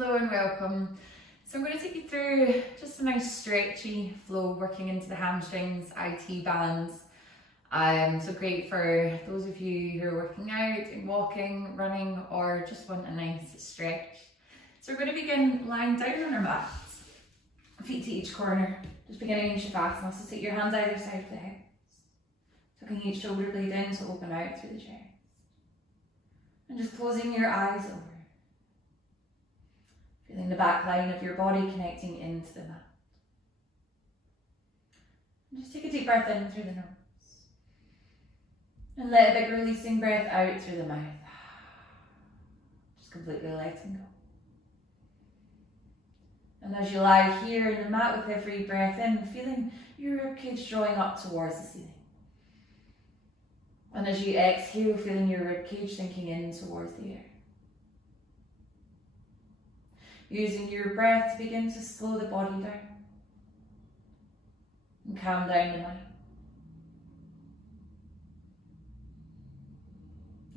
Hello and welcome. So I'm going to take you through just a nice stretchy flow working into the hamstrings, IT bands. So great for those of you who are working out and walking, running, or just want a nice stretch. So we're going to begin lying down on our mats, feet to each corner, just beginning in Shavasana. So take your hands either side of the hips, tucking each shoulder blade in to open out through the chest, and just closing your eyes over. Feeling the back line of your body connecting into the mat. And just take a deep breath in through the nose. And let a big releasing breath out through the mouth. Just completely letting go. And as you lie here in the mat with every breath in, feeling your ribcage drawing up towards the ceiling. And as you exhale, feeling your ribcage sinking in towards the air. Using your breath to begin to slow the body down and calm down the mind.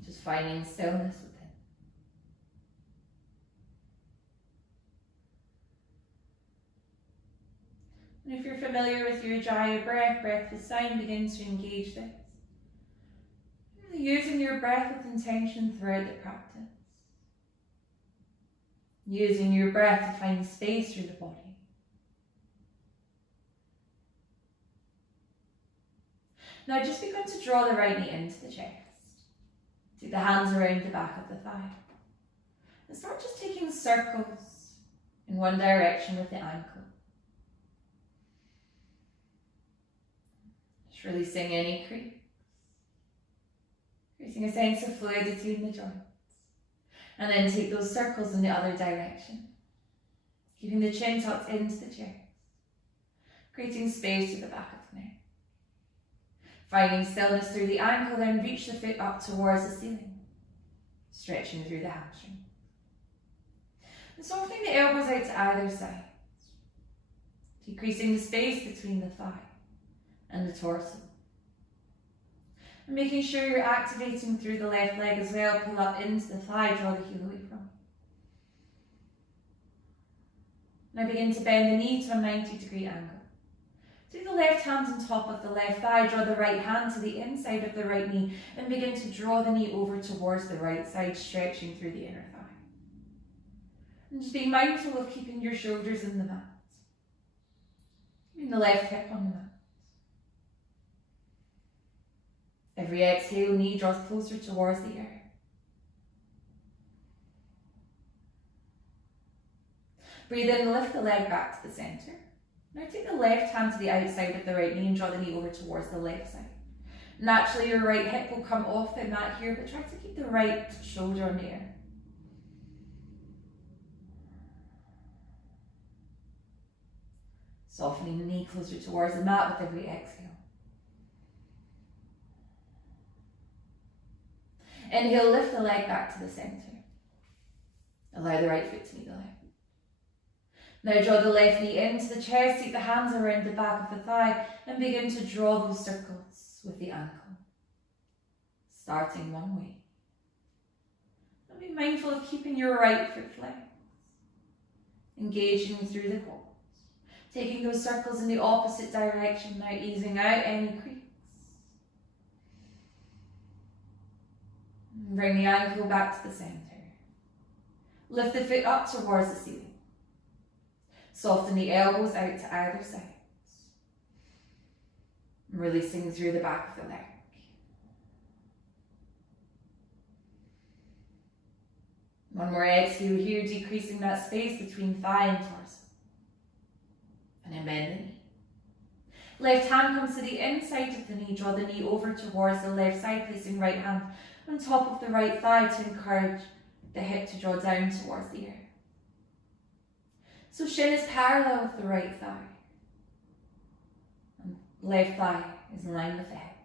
Just finding stillness within. And if you're familiar with your Jaya breath with sound, begin to engage this. Really using your breath with intention throughout the practice. Using your breath to find space through the body. Now just begin to draw the right knee into the chest. Take the hands around the back of the thigh. And start just taking circles in one direction with the ankle. Just releasing any creaks. Creating a sense of fluidity in the joints. And then take those circles in the other direction. Keeping the chin tucked into the chest. Creating space to the back of the neck. Finding stillness through the ankle, then reach the foot up towards the ceiling. Stretching through the hamstring. And softening the elbows out to either side. Decreasing the space between the thigh and the torso. And making sure you're activating through the left leg as well. Pull up into the thigh, draw the heel away from it. Now begin to bend the knee to a 90-degree angle. Take the left hand on top of the left thigh, draw the right hand to the inside of the right knee, and begin to draw the knee over towards the right side, stretching through the inner thigh. And just be mindful of keeping your shoulders in the mat. Keeping the left hip on the mat. Every exhale, knee draws closer towards the earth. Breathe in, lift the leg back to the centre. Now take the left hand to the outside of the right knee and draw the knee over towards the left side. Naturally, your right hip will come off the mat here, but try to keep the right shoulder on the air. Softening the knee closer towards the mat with every exhale. Inhale, lift the leg back to the centre. Allow the right foot to meet the left. Now draw the left knee into the chest, take the hands around the back of the thigh and begin to draw those circles with the ankle. Starting one way. And be mindful of keeping your right foot flexed. Engaging through the quads. Taking those circles in the opposite direction, now easing out any creaks. Bring the ankle back to the centre. Lift the foot up towards the ceiling. Soften the elbows out to either side. Releasing through the back of the leg. One more exhale here, decreasing that space between thigh and torso. And then bend the knee. Left hand comes to the inside of the knee. Draw the knee over towards the left side, placing right hand on top of the right thigh to encourage the hip to draw down towards the ear. So shin is parallel with the right thigh. And left thigh is in line with the hip.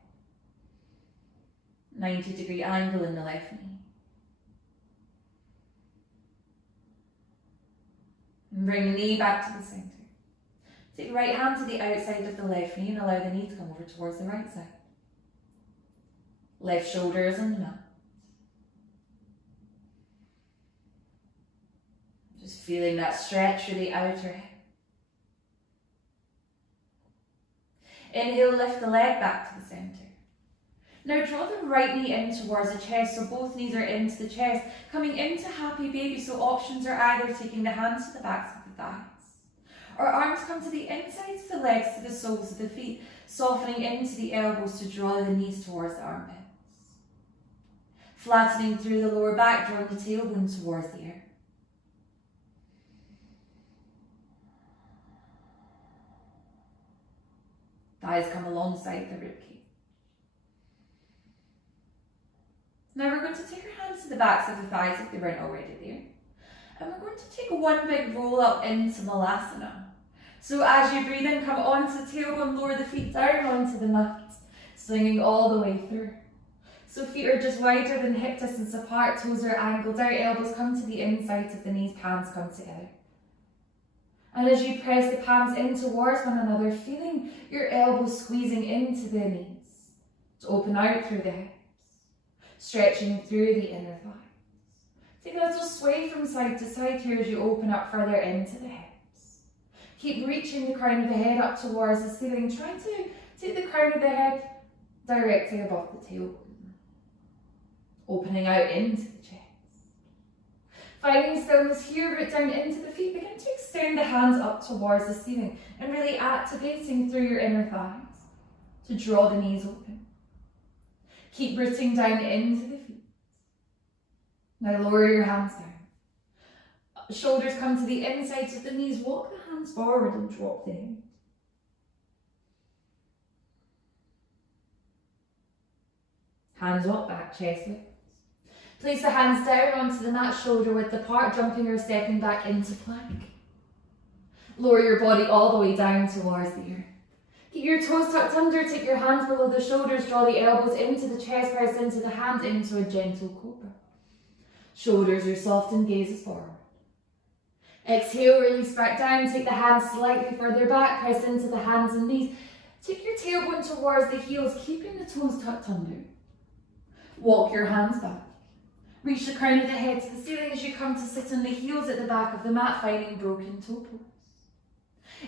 90-degree angle in the left knee. And bring the knee back to the centre. Take the right hand to the outside of the left knee and allow the knee to come over towards the right side. Left shoulder is on the mat. Just feeling that stretch through the outer hip. Inhale, lift the leg back to the centre. Now draw the right knee in towards the chest, so both knees are into the chest, coming into happy baby, so options are either taking the hands to the backs of the thighs, or arms come to the insides of the legs to the soles of the feet, softening into the elbows to draw the knees towards the armpits. Flattening through the lower back, drawing the tailbone towards the earth. Thighs come alongside the ribcage. Now we're going to take our hands to the backs of the thighs if they weren't already there. And we're going to take one big roll up into Malasana. So as you breathe in, come onto the tailbone, lower the feet down onto the mat, swinging all the way through. So feet are just wider than hip distance apart, toes are angled out, elbows come to the insides of the knees, palms come together. And as you press the palms in towards one another, feeling your elbows squeezing into the knees to open out through the hips, stretching through the inner thighs. Take a little sway from side to side here as you open up further into the hips. Keep reaching the crown of the head up towards the ceiling, trying to take the crown of the head directly above the tailbone, opening out into the chest. Finding stillness here, root down into the feet, begin to extend the hands up towards the ceiling and really activating through your inner thighs to draw the knees open. Keep rooting down into the feet. Now lower your hands down. Shoulders come to the insides of the knees, walk the hands forward and drop the head. Hands up, back, chest lifts. Place the hands down onto the mat, shoulder width apart, jumping or stepping back into plank. Lower your body all the way down towards the earth. Keep your toes tucked under, take your hands below the shoulders, draw the elbows into the chest, press into the hands, into a gentle cobra. Shoulders are soft and gazes forward. Exhale, release back down, take the hands slightly further back, press into the hands and knees. Take your tailbone towards the heels, keeping the toes tucked under. Walk your hands back. Reach the crown of the head to the ceiling as you come to sit on the heels at the back of the mat, finding broken toe pose.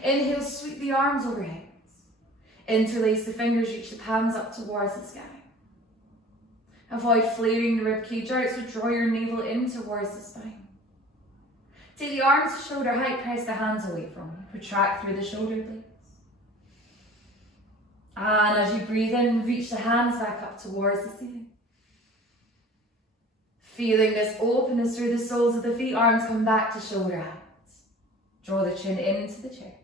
Inhale, sweep the arms overhead. Interlace the fingers, reach the palms up towards the sky. Avoid flaring the ribcage out, so draw your navel in towards the spine. Take the arms to shoulder height, press the hands away from you. Protract through the shoulder blades. And as you breathe in, reach the hands back up towards the ceiling. Feeling this openness through the soles of the feet, arms come back to shoulder height. Draw the chin into the chest.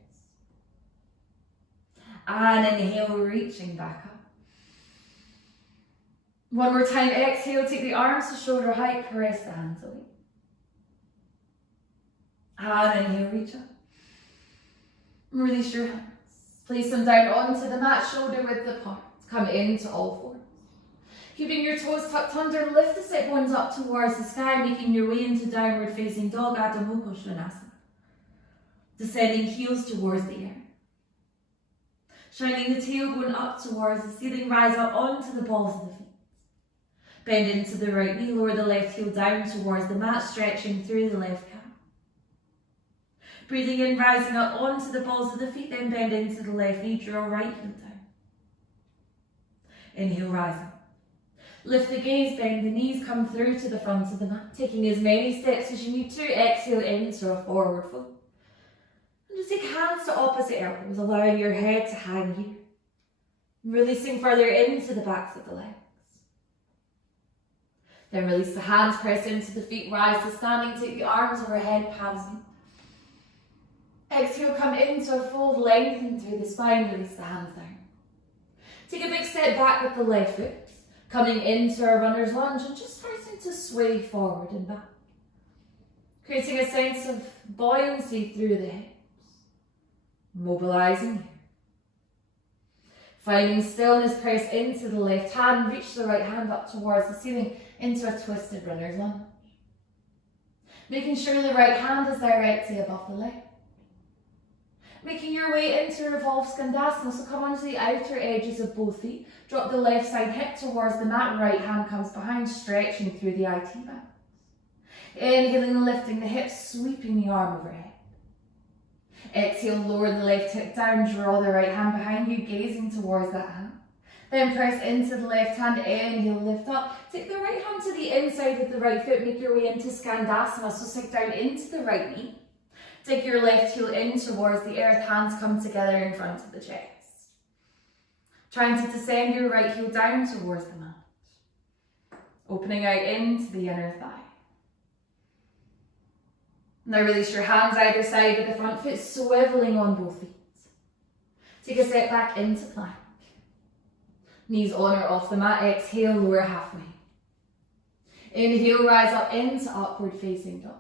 And inhale, reaching back up. One more time, exhale, take the arms to shoulder height, press the hands away. And inhale, reach up. Release your hands. Place them down onto the mat, shoulder width apart. Come into all fours. Keeping your toes tucked under, lift the sit bones up towards the sky, making your way into downward facing dog, Adho Mukha Svanasana. Descending heels towards the earth. Shining the tailbone up towards the ceiling, rise up onto the balls of the feet. Bend into the right knee, lower the left heel down towards the mat, stretching through the left calf. Breathing in, rising up onto the balls of the feet, then bend into the left knee, draw right heel down. Inhale, rise up. Lift the gaze, bend the knees, come through to the front of the mat, taking as many steps as you need to. Exhale into a forward fold. And just take hands to opposite elbows, allowing your head to hang here. Releasing further into the backs of the legs. Then release the hands, press into the feet, rise to standing, take the arms overhead, palms in. Exhale, come into a fold, lengthen through the spine, release the hands down. Take a big step back with the left foot. Coming into a runner's lunge and just starting to sway forward and back. Creating a sense of buoyancy through the hips. Mobilizing here. Finding stillness, press into the left hand, reach the right hand up towards the ceiling into a twisted runner's lunge. Making sure the right hand is directly above the left. Making your way into Revolve Skandasana, so come onto the outer edges of both feet. Drop the left side hip towards the mat, right hand comes behind, stretching through the IT band. Inhaling and lifting the hips, sweeping the arm overhead. Exhale, lower the left hip down, draw the right hand behind you, gazing towards that hand. Then press into the left hand, inhale, lift up. Take the right hand to the inside of the right foot, make your way into Skandasana, so sink down into the right knee. Take your left heel in towards the earth, hands come together in front of the chest. Trying to descend your right heel down towards the mat. Opening out into the inner thigh. Now release your hands either side of the front foot, swiveling on both feet. Take a step back into plank. Knees on or off the mat, exhale, lower halfway. Inhale, rise up into upward facing dog.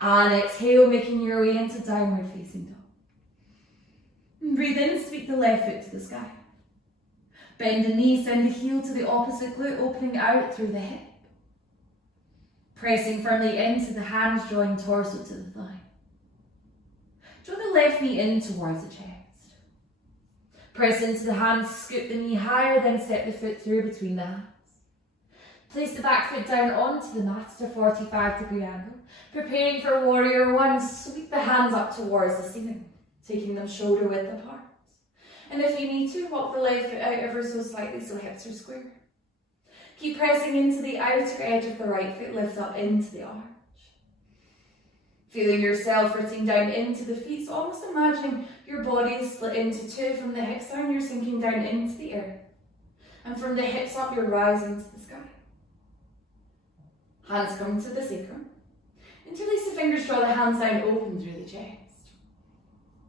And exhale, making your way into downward facing dog. And breathe in, sweep the left foot to the sky. Bend the knee, send the heel to the opposite glute, opening out through the hip. Pressing firmly into the hands, drawing torso to the thigh. Draw the left knee in towards the chest. Press into the hands, scoop the knee higher, then step the foot through between the hands. Place the back foot down onto the mat at a 45-degree angle. Preparing for warrior one, sweep the hands up towards the ceiling, taking them shoulder width apart. And if you need to, walk the left foot out ever so slightly so hips are square. Keep pressing into the outer edge of the right foot, lift up into the arch. Feeling yourself rooting down into the feet, so almost imagining your body is split into two. From the hips down, you're sinking down into the earth. And from the hips up, you're rising to the sky. Hands come to the sacrum. Interlace the fingers, draw the hands down, open through the chest.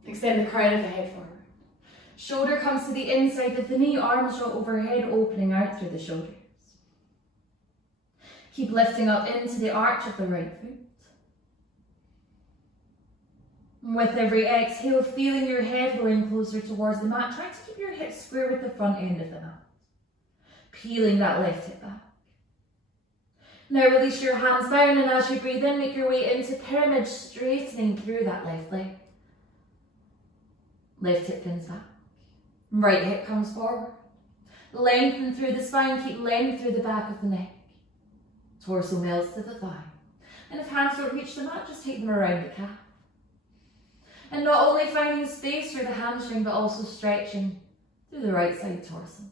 Extend the crown of the head forward. Shoulder comes to the inside of the knee, arms draw overhead, opening out through the shoulders. Keep lifting up into the arch of the right foot. With every exhale, feeling your head lowering closer towards the mat, trying to keep your hips square with the front end of the mat. Peeling that left hip back. Now release your hands down, and as you breathe in, make your way into pyramid, straightening through that left leg. Left hip pins back. Right hip comes forward. Lengthen through the spine, keep length through the back of the neck. Torso melts to the thigh. And if hands don't reach the mat, just take them around the calf. And not only finding space for the hamstring, but also stretching through the right side torso.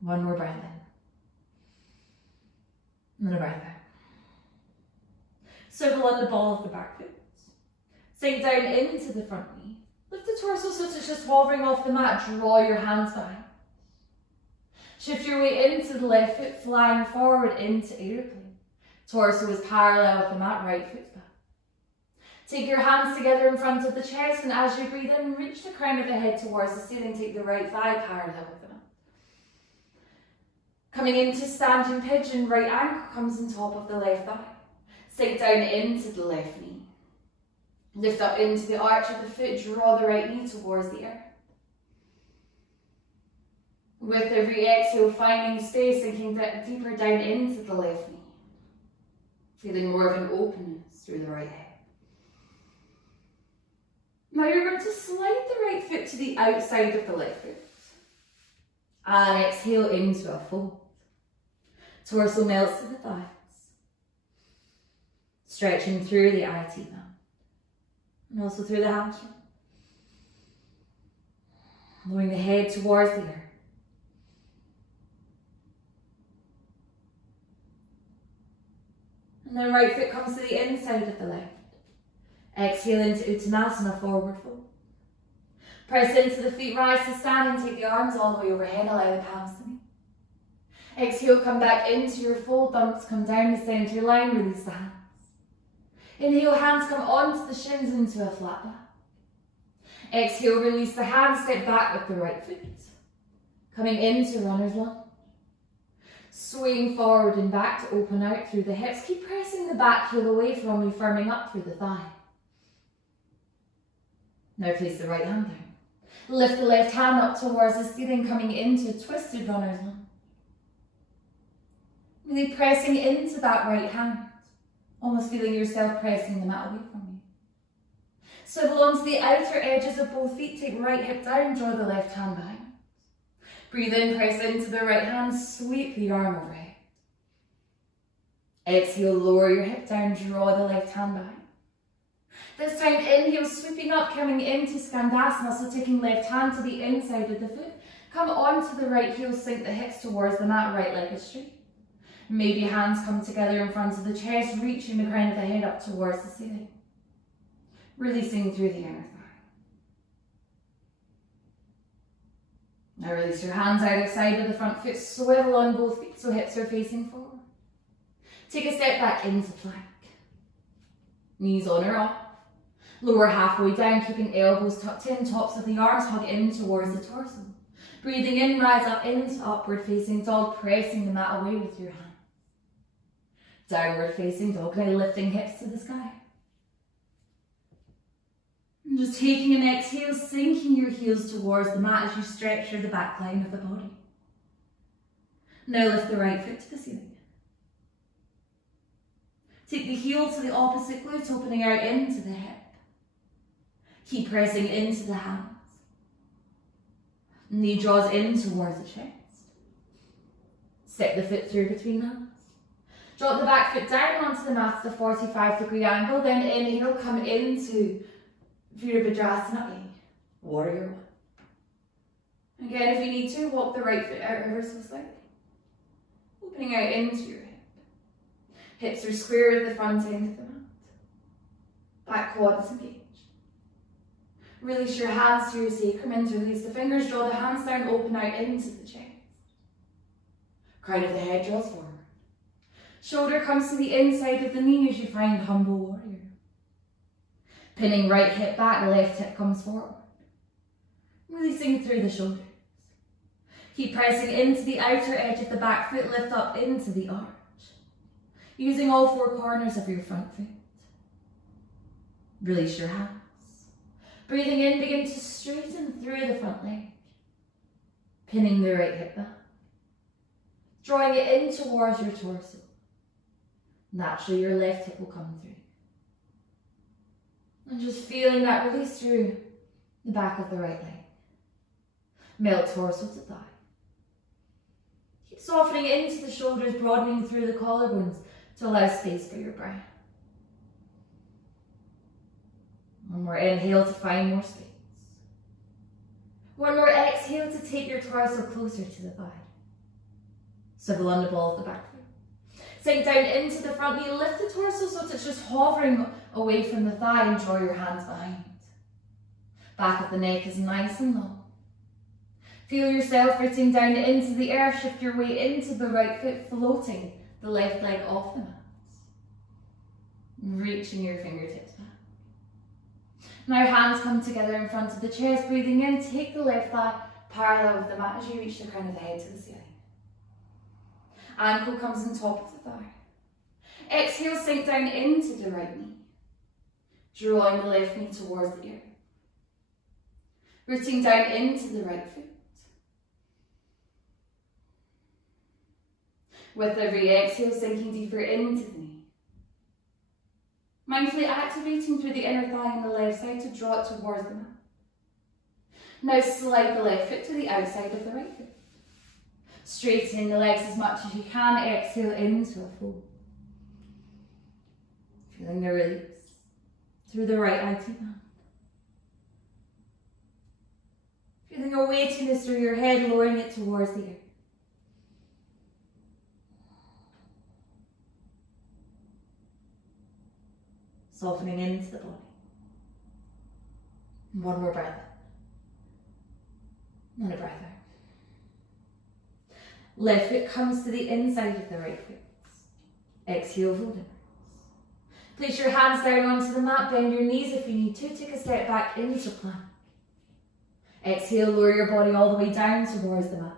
One more breath in. And a breath out. Swivel on the ball of the back foot. Sink down into the front knee. Lift the torso so it's just hovering off the mat. Draw your hands behind. Shift your way into the left foot, flying forward into airplane. Torso is parallel with the mat, right foot back. Take your hands together in front of the chest, and as you breathe in, reach the crown of the head towards the ceiling. Take the right thigh parallel with the mat. Coming into standing pigeon, right ankle comes on top of the left thigh. Sink down into the left knee. Lift up into the arch of the foot, draw the right knee towards the earth. With every exhale, finding space, sinking deeper down into the left knee. Feeling more of an openness through the right hip. Now you're going to slide the right foot to the outside of the left foot. And exhale into a fold. Torso melts to the thighs. Stretching through the IT band. And also through the hamstring. Lowering the head towards the earth. And then right foot comes to the inside of the left. Exhale into Uttanasana, forward fold. Press into the feet, rise to stand, and take the arms all the way overhead, allow the palms to meet. Exhale, come back into your fold, thumbs come down the center line, release the hands. Inhale, hands come onto the shins into a flat back. Exhale, release the hands, step back with the right foot. Coming into runner's lunge. Swaying forward and back to open out through the hips. Keep pressing the back heel away from you, firming up through the thigh. Now place the right hand down. Lift the left hand up towards the ceiling, coming into twisted runner's lunge. Really pressing into that right hand, almost feeling yourself pressing the mat away from you. Swivel onto the outer edges of both feet, take right hip down, draw the left hand behind. Breathe in, press into the right hand, sweep the arm overhead. Exhale, lower your hip down, draw the left hand behind. This time, inhale, sweeping up, coming into Skandasana, so taking left hand to the inside of the foot. Come onto the right heel, sink the hips towards the mat, right leg is straight. Maybe hands come together in front of the chest, reaching the crown of the head up towards the ceiling. Releasing through the inner thigh. Now release your hands either side of the front foot, swivel on both feet so hips are facing forward. Take a step back into plank. Knees on or off. Lower halfway down, keeping elbows tucked in, tops of the arms hug in towards the torso. Breathing in, rise up into upward facing dog, pressing the mat away with your hands. Downward facing dog, now lifting hips to the sky. And just taking an exhale, sinking your heels towards the mat as you stretch through the back line of the body. Now lift the right foot to the ceiling. Take the heel to the opposite glute, opening out into the hip. Keep pressing into the hands. Knee draws in towards the chest. Step the foot through between hands. Drop the back foot down onto the mat at a 45-degree angle. Then inhale, come into Virabhadrasana A, Warrior One. Again, if you need to, walk the right foot out ever so slightly. Opening out into your hip. Hips are square at the front end of the mat. Back quad is engaged. Release your hands to your sacrum, interlace the fingers, draw the hands down, open out into the chest. Crown of the head draws forward. Shoulder comes to the inside of the knee as you find Humble Warrior. Pinning right hip back, left hip comes forward. Releasing through the shoulders. Keep pressing into the outer edge of the back foot, lift up into the arch. Using all four corners of your front foot. Release your hands. Breathing in, begin to straighten through the front leg. Pinning the right hip back. Drawing it in towards your torso. Naturally, your left hip will come through. And just feeling that release through the back of the right leg. Melt torso to thigh. Keep softening into the shoulders, broadening through the collarbones to allow space for your breath. One more inhale to find more space. One more exhale to take your torso closer to the thigh. Swivel on the ball of the back foot. Sink down into the front knee, lift the torso so it's just hovering away from the thigh and draw your hands behind. Back of the neck is nice and long. Feel yourself rooting down into the earth, shift your way into the right foot, floating the left leg off the mat. Reaching your fingertips back. Now hands come together in front of the chest, breathing in, take the left thigh parallel with the mat as you reach the crown of the head to the ceiling. Ankle comes on top of the thigh. Exhale, sink down into the right knee, drawing the left knee towards the ear. Rooting down into the right foot. With every exhale, sinking deeper into the knee. Mindfully activating through the inner thigh on the left side to draw it towards the mat. Now slide the left foot to the outside of the right foot. Straightening the legs as much as you can, exhale into a fold. Feeling the release through the right IT band. Feeling a weightiness through your head, lowering it towards the ear. Softening into the body. One more breath in. And a breath out. Left foot comes to the inside of the right foot. Exhale, fold inwards. Place your hands down onto the mat, bend your knees if you need to. Take a step back into plank. Exhale, lower your body all the way down towards the mat.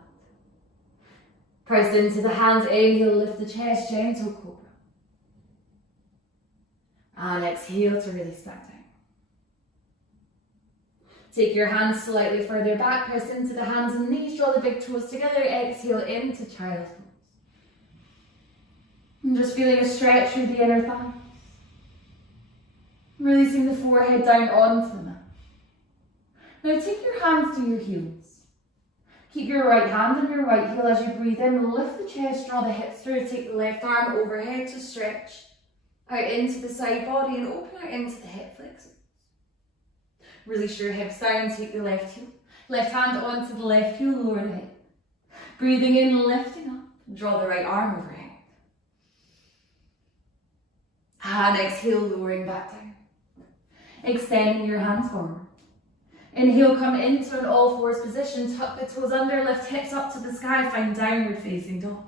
Press into the hands, inhale, lift the chest, gentle cobra. And exhale to release back down. Take your hands slightly further back, press into the hands and knees, draw the big toes together, exhale into child's pose. And just feeling a stretch through the inner thighs. Releasing the forehead down onto the mat. Now take your hands to your heels. Keep your right hand on your right heel as you breathe in. Lift the chest, draw the hips through. Take the left arm overhead to stretch out into the side body and open out into the hip flexors. Release your hips down, take the left heel. Left hand onto the left heel, lower the hip. Breathing in, lifting up. Draw the right arm overhead. And exhale, lowering back down. Extending your hands forward. Inhale, come into an all fours position. Tuck the toes under, lift hips up to the sky. Find downward facing dog.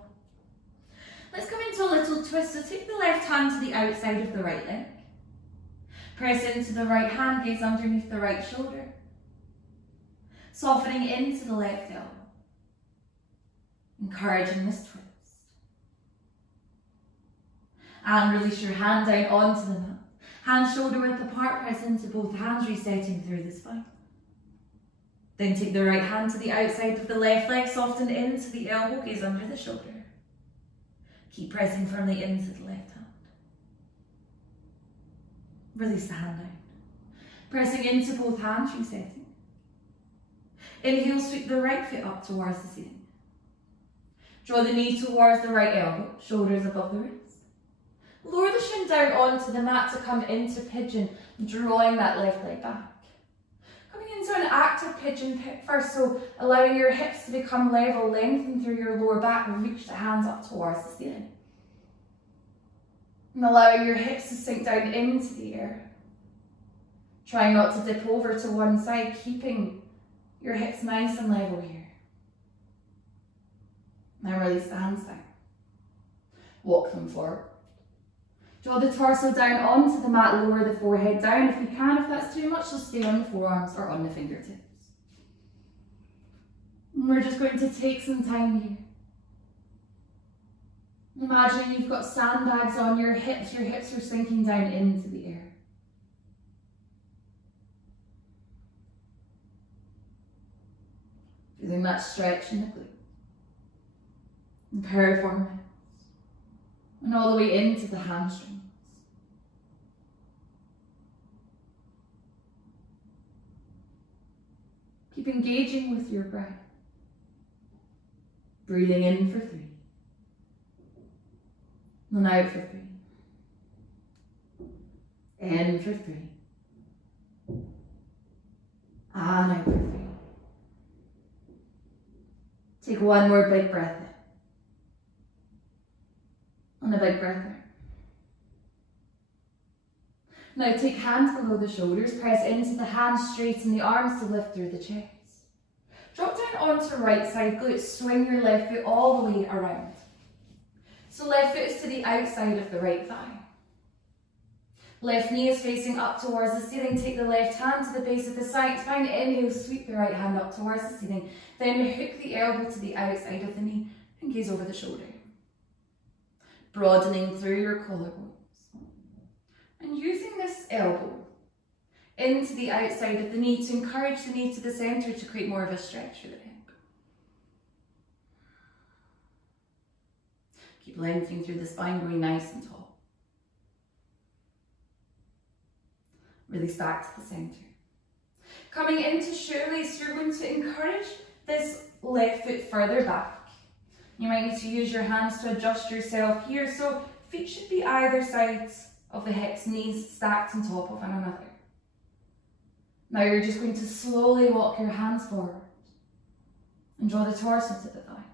Let's come into a little twist. So take the left hand to the outside of the right leg. Press into the right hand, gaze underneath the right shoulder. Softening into the left elbow. Encouraging this twist. And release your hand down onto the mat. Hands shoulder width apart, press into both hands, resetting through the spine. Then take the right hand to the outside of the left leg, soften into the elbow, gaze under the shoulder. Keep pressing firmly into the left hand. Release the hand down. Pressing into both hands, resetting. Inhale, sweep the right foot up towards the ceiling. Draw the knee towards the right elbow, shoulders above the wrist. Lower the shin down onto the mat to come into pigeon, drawing that left leg back. Coming into an active pigeon first, so allowing your hips to become level, lengthen through your lower back and reach the hands up towards the ceiling. And allowing your hips to sink down into the air. Trying not to dip over to one side, keeping your hips nice and level here. Now release the hands down. Walk them forward. Draw the torso down onto the mat, lower the forehead down if you can. If that's too much, just stay on the forearms or on the fingertips. And we're just going to take some time here. Imagine you've got sandbags on your hips are sinking down into the air. Feeling that stretch in the glutes. And piriformis. And all the way into the hamstrings. Keep engaging with your breath. Breathing in for 3. And out for 3. In for 3. And out for 3. Take one more big breath in. And a big breath out. Now take hands below the shoulders, press into the hands, straighten the arms to lift through the chest. Drop down onto right side glutes, swing your left foot all the way around. So left foot is to the outside of the right thigh. Left knee is facing up towards the ceiling. Take the left hand to the base of the spine. Inhale, sweep the right hand up towards the ceiling. Then hook the elbow to the outside of the knee and gaze over the shoulder. Broadening through your collarbones. And using this elbow into the outside of the knee to encourage the knee to the centre to create more of a stretch through the hip. Keep lengthening through the spine, going nice and tall. Release back to the centre. Coming into shoelace, you're going to encourage this left foot further back. You might need to use your hands to adjust yourself here. So feet should be either sides of the hips, knees stacked on top of one another. Now you're just going to slowly walk your hands forward and draw the torso to the thighs,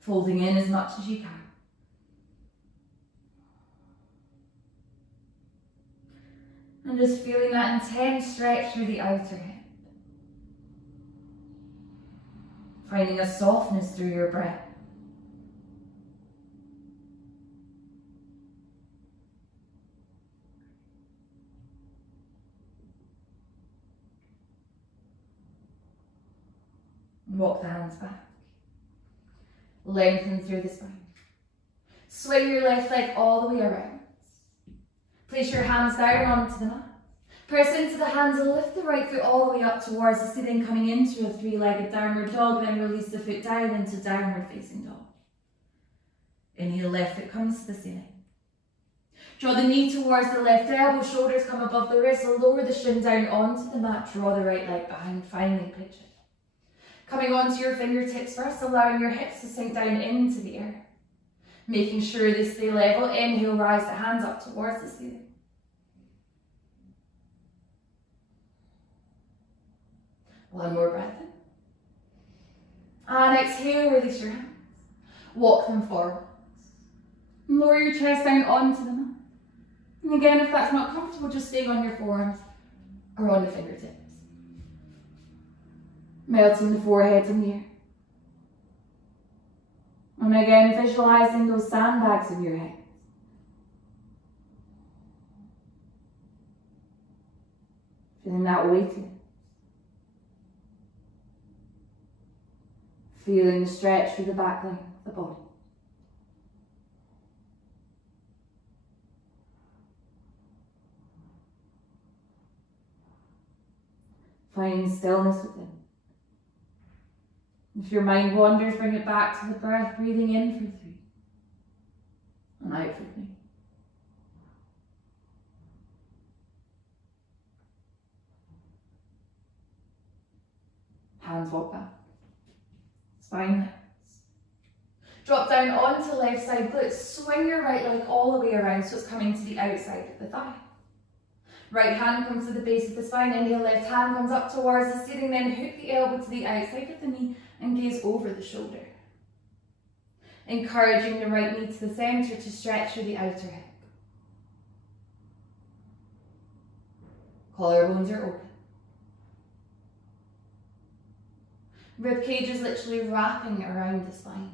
folding in as much as you can. And just feeling that intense stretch through the outer hip. Finding a softness through your breath. Walk the hands back. Lengthen through the spine. Swing your left leg all the way around. Place your hands down onto the mat. Press into the hands and lift the right foot all the way up towards the ceiling, coming into a 3-legged downward dog, then release the foot down into downward facing dog. Inhale, left foot comes to the ceiling. Draw the knee towards the left elbow, shoulders come above the wrist, lower the shin down onto the mat, draw the right leg behind, finally pigeon. Coming onto your fingertips first, allowing your hips to sink down into the earth. Making sure they stay level. Inhale, rise the hands up towards the ceiling. One more breath in. And exhale, release your hands. Walk them forward. Lower your chest down onto the mat. And again, if that's not comfortable, just stay on your forearms or on the fingertips. Melting the forehead in the ear. And again, visualizing those sandbags in your head. Feeling that weightiness. Feeling the stretch through the back line of the body. Finding stillness within. If your mind wanders, bring it back to the breath, breathing in for 3 and out for 3. Hands walk back. Spine lifts. Drop down onto left side glutes. Swing your right leg all the way around so it's coming to the outside of the thigh. Right hand comes to the base of the spine. Inhale, left hand comes up towards the ceiling. Then hook the elbow to the outside of the knee and gaze over the shoulder. Encouraging the right knee to the centre to stretch through the outer hip. Collarbones are open. Rib cage is literally wrapping around the spine.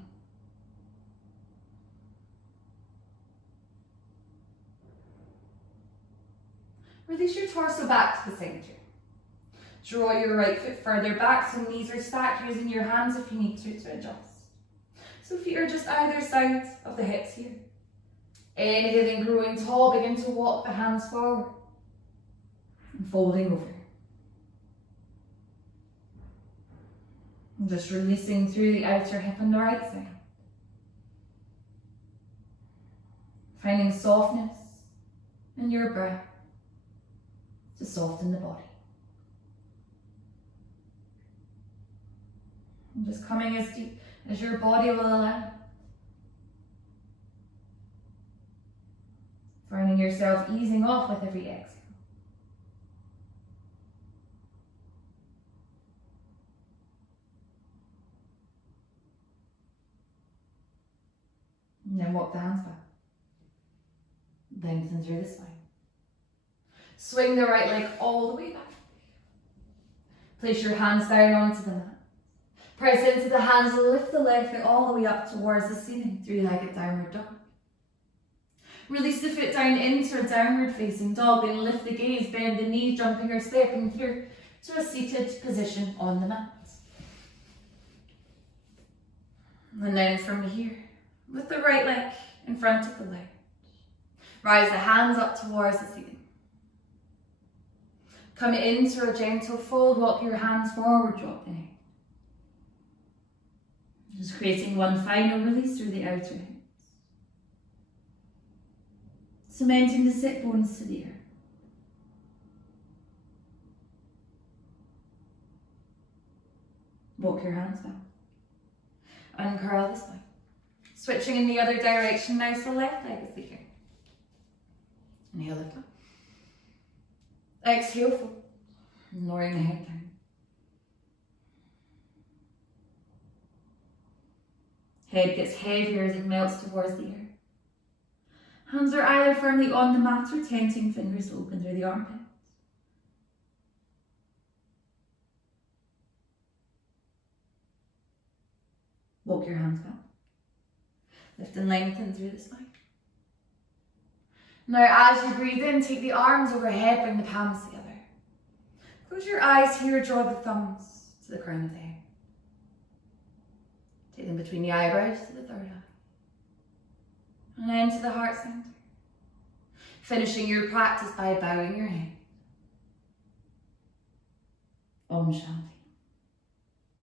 Release your torso back to the centre. Draw your right foot further back so knees are stacked, using your hands if you need to adjust. So feet are just either side of the hips here. Inhaling, growing tall, begin to walk the hands forward and folding over. And just releasing through the outer hip on the right side. Finding softness in your breath to soften the body. And just coming as deep as your body will allow. Finding yourself easing off with every exhale. And then walk the hands back. Lengthen through the spine. Swing the right leg all the way back. Place your hands down onto the mat. Press into the hands and lift the left foot all the way up towards the ceiling, three-legged downward dog. Release the foot down into a downward facing dog, then lift the gaze, bend the knees, jumping or stepping through to a seated position on the mat. And then from here, with the right leg in front of the left, rise the hands up towards the ceiling. Come into a gentle fold, walk your hands forward, drop the head. Just creating one final release through the outer hips. Cementing the sit bones to the earth. Walk your hands back. Uncurl the spine. Switching in the other direction now, so left leg is the here. Inhale, lift up. Exhale, fold. Lowering the head down. Head gets heavier as it melts towards the earth. Hands are either firmly on the mat or tenting fingers open through the armpits. Walk your hands back. Lift and lengthen through the spine. Now as you breathe in, take the arms overhead, bring the palms together. Close your eyes here, draw the thumbs to the crown of the head. Take them between the eyebrows to the third eye. And then to the heart center. Finishing your practice by bowing your head. Om Shanti.